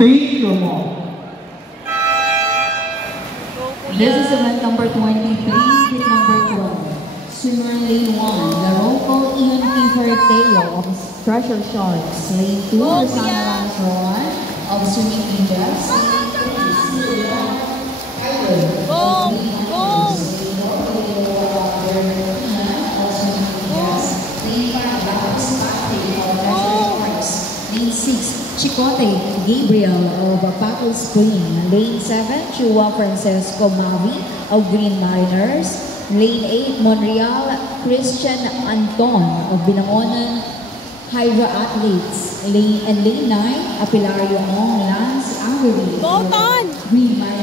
Thank you mo. This is event number 23, hit number 12. Swimmer lane 1, Laroco Ian Kiefer Teo of Treasure Sharks. Lane 2, Rosana Ramos Rowan of Swimming Angels. Lane 6, Chicote Gabriel of Paco Spring. Lane 7, Chua Francesco Mavi of Green Mariners. Lane 8, Monreal Christian Anton of Binangonan Hydra Athletes. Lane 9, Apilario Ong Lance Avery of Green Mariners.